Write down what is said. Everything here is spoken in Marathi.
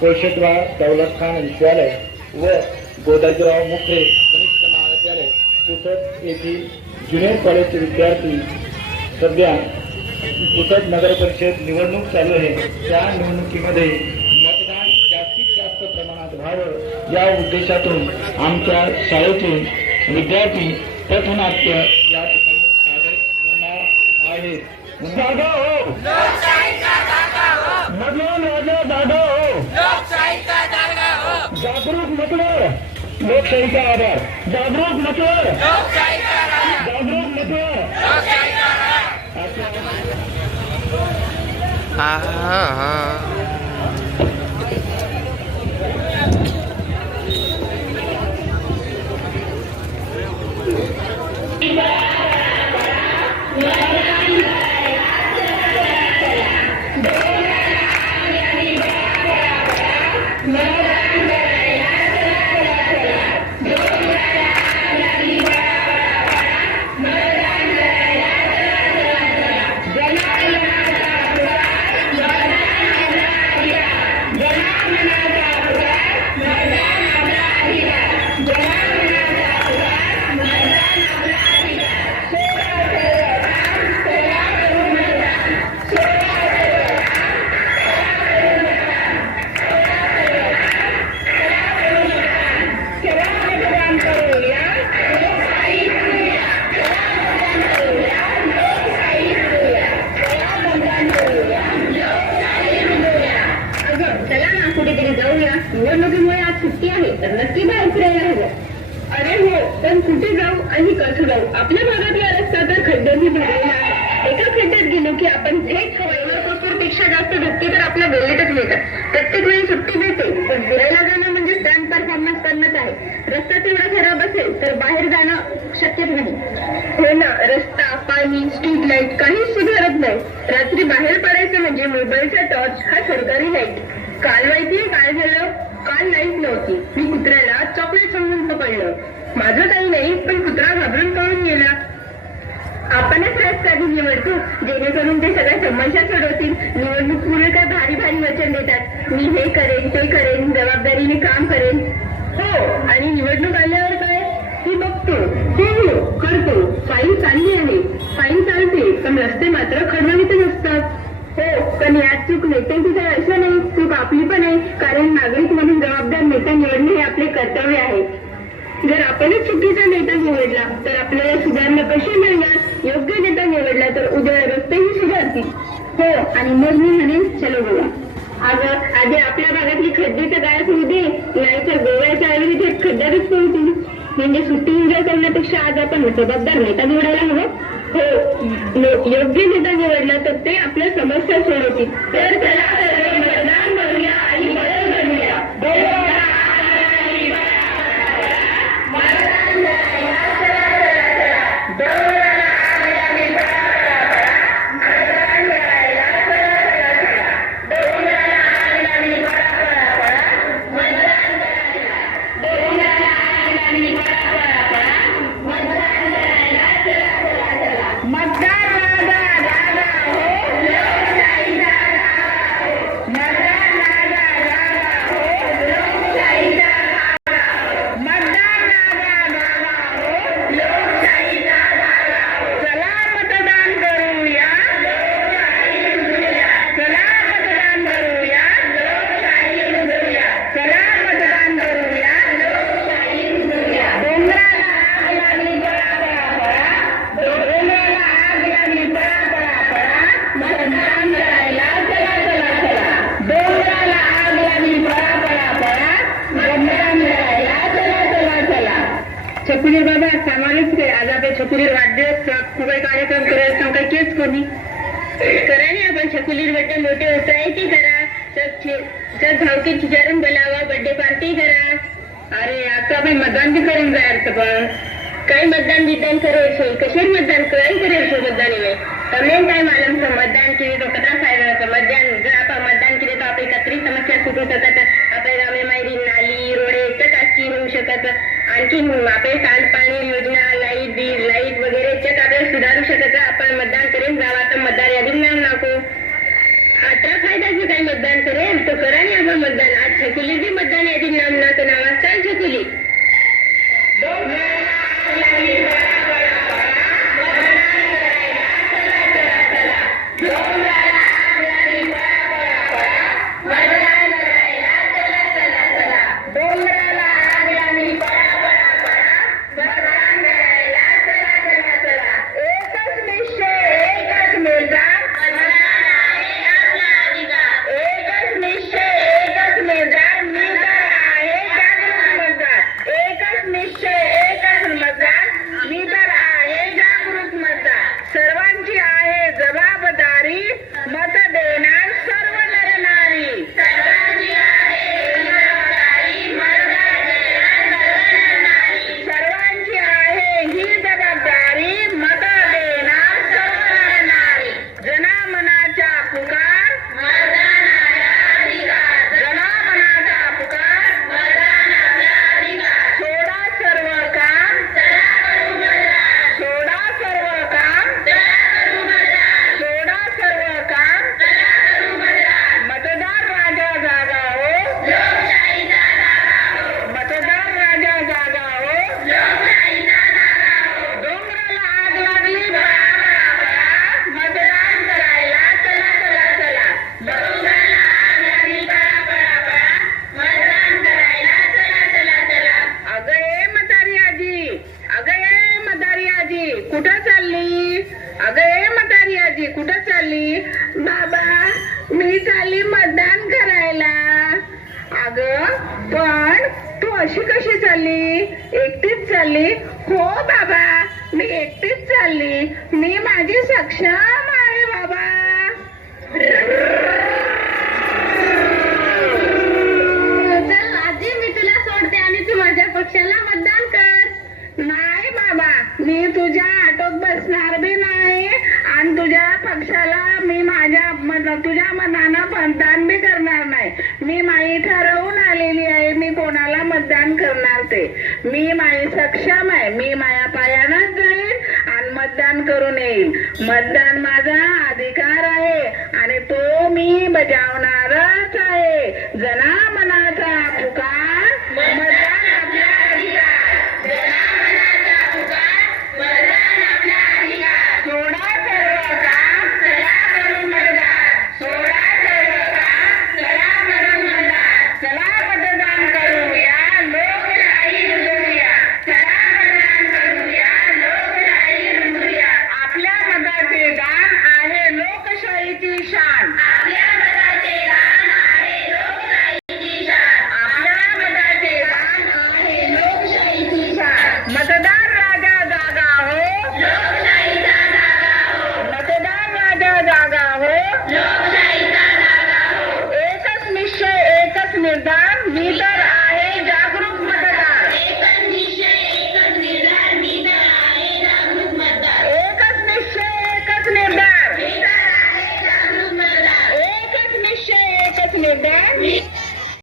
कोशेतवा दौलत खान विद्यालय व गोदाजीराव मुखरे कनिष्ठ महाविद्यालय पुसद येथील ज्युनियर कॉलेजचे विद्यार्थी सध्या पुसद नगर परिषद निवडणूक चालू आहे। त्या निवडणुकीमध्ये मतदान जास्तीत जास्त प्रमाणात व्हावं या उद्देशातून आमच्या शाळेतून विद्यार्थी पथनाट्य या ठिकाणी सादर करणार आहेत। जागा हो लोकशाहीचा जागा हो, मतदान राजा जागा हो, लोकशाहीचा जागा हो, जागरूक मतदार लोकशाहीचा आधार, जागरूक मतदार लोकशाहीचा राजा, जागरूक मतदार लोकशाहीचा राजा। निवडणुकीमुळे आज सुट्टी आहे तर नक्की बाहेर फिरायला हवं। अरे हो, पण कुठे जाऊ आणि कसं जाऊ? आपल्या भागातला रस्ता तर खड्ड्यांनी भरलेला आहे। एका खड्ड्यात गेलो की आपण थेट पेक्षा जास्त व्यक्ती तर आपल्या गल्लीतच मिळतात। प्रत्येक वेळी सुट्टी मिळते, पण फिरायला जाणं म्हणजे स्टँड परफॉर्मन्स करणंच आहे। रस्ता तेवढा खराब असेल तर बाहेर जाणं शक्यच नाही। हो ना, रस्ता, पाणी, स्ट्रीट लाईट काहीच सुधारत नाही। रात्री बाहेर पडायचं म्हणजे मोबाईलचा टॉर्च हा सरकारी लाईट। काल माहितीये काय झालं? काल लाईट नव्हती, मी कुत्र्याला चॉकलेट समजून पकडलं। माझं काही नाही, पण कुत्रा घाबरून पळून गेला। आपणच रस्ता निवडतो जेणेकरून ते सगळ्या समस्या सोडवतील। निवडणूक पूर्वी काय भारी भारी वचन देतात, मी हे करेन ते करेन, जबाबदारीने काम करेन। हो, आणि निवडणूक आल्यावर काय? ती बघतो, हो करतो, फाईन चालली आहे, फाईन चालते, पण रस्ते मात्र खडबडीतच असतात। हो, पण यात चूक नेत्यांची काय असं नाही, चूक आपली पण आहे, कारण नागरिक म्हणून जबाबदार नेता निवडणे हे आपले कर्तव्य आहे। जर आपणच चुकीचा नेता निवडला तर आपल्याला सुधारणा कशी मिळणार? योग्य नेता निवडला तर उद्या रस्तेही सुधारतील। हो, आणि मग मी म्हणेन चलो गोवा। अगं, आधी आपल्या भागातली खड्डे तर गायब होऊ दे, नाहीतर गोव्याच्या ऐवजी खड्ड्यातच पोहोचतील। म्हणजे सुट्टी एन्जॉय करण्यापेक्षा आज आपण जबाबदार नेता निवडायला हवं। हो, योग्य नेता निवडला तर ते आपल्या समस्या सोडवतील। तर चला मतदान करूया आणि बदल करूया। छकुली बाबा सांगायच रे, आज आपल्या छकुलीर वाढदिवस काही कार्यक्रम करायचं काही केस कोणी करा नाही। आपण छकुलीर बड्डे मोठे होत आहे ती करा, सब भावकी विचारून बोलावा, बड्डे पार्टी करा। अरे आता आपण मतदान बी करून जायचं, पण काही मतदान विधान करायचं, कशावर मतदान काही करायचं मतदान में તમને काय मालूम છે મતદાન કેવી તો કતા ફાયદા છે? મતદાન જો આપણે મતદાન કરીએ તો આપણે કતરી સમસ્યા सुटू शकत, आपल्या गावे माहिती नाली रोडे चकाकी होऊ शकत, आणखी आपले सांडपाणी योजना लाईट वगैरे चक आपल्याला सुधारू शकत। आपण मतदान करीन जावा तर मतदार यादीत नाव नाखो। आता फायद्याचं काय मतदान करेल तो करा नाही आपण मतदान. आज छकुलीची मतदान यादी नामनाचं नाव असताल छकुली. सर्वांची आहे जबाबदारी मत देणार सर्व नर नारी. सर्वांची आहे ही जबाबदारी मत देणार सर्व नर नारी. जनामनाचा पुकार जनामनाचा पुकार सोडा सर्व काम सोडा सर्व काम सोडा सर्व काम मतदार राजा जागा हो मतदार राजा जागा हो. डोंगराला आग लागली मतदान करायला चला चला चला. डोंगराला आग लागली मतदान करायला चला चला चला. अगं ये म्हातारी आजी अगं ये म्हातारी आजी कुठं चालली. अगं ये म्हातारी आजी कुठं चालली. बाबा मी चालली मतदान करायला. अगं पण तू अशी कशी चालली एकटीच चालली. हो बाबा मी एकटीच चालली. मी माझी सक्षम आहे बाबा. चल आजी मी तुला सोडते आणि तू माझ्या पक्षाला मतदान कर. नाही बाबा मी तुझ्या ऑटोत बसणार बी नाही आणि तुझ्या पक्षाला मी तुझ्या मनानं मतदान बी करणार नाही. मी माई ठरवून आलेली आहे मी कोणाला मतदान करणार ते. मी माई सक्षम आहे. मी माया पायानंच जाईल आणि मतदान करून येईल. मतदान माझा अधिकार आहे आणि तो मी बजावणारच आहे. जनामनाचा पुकार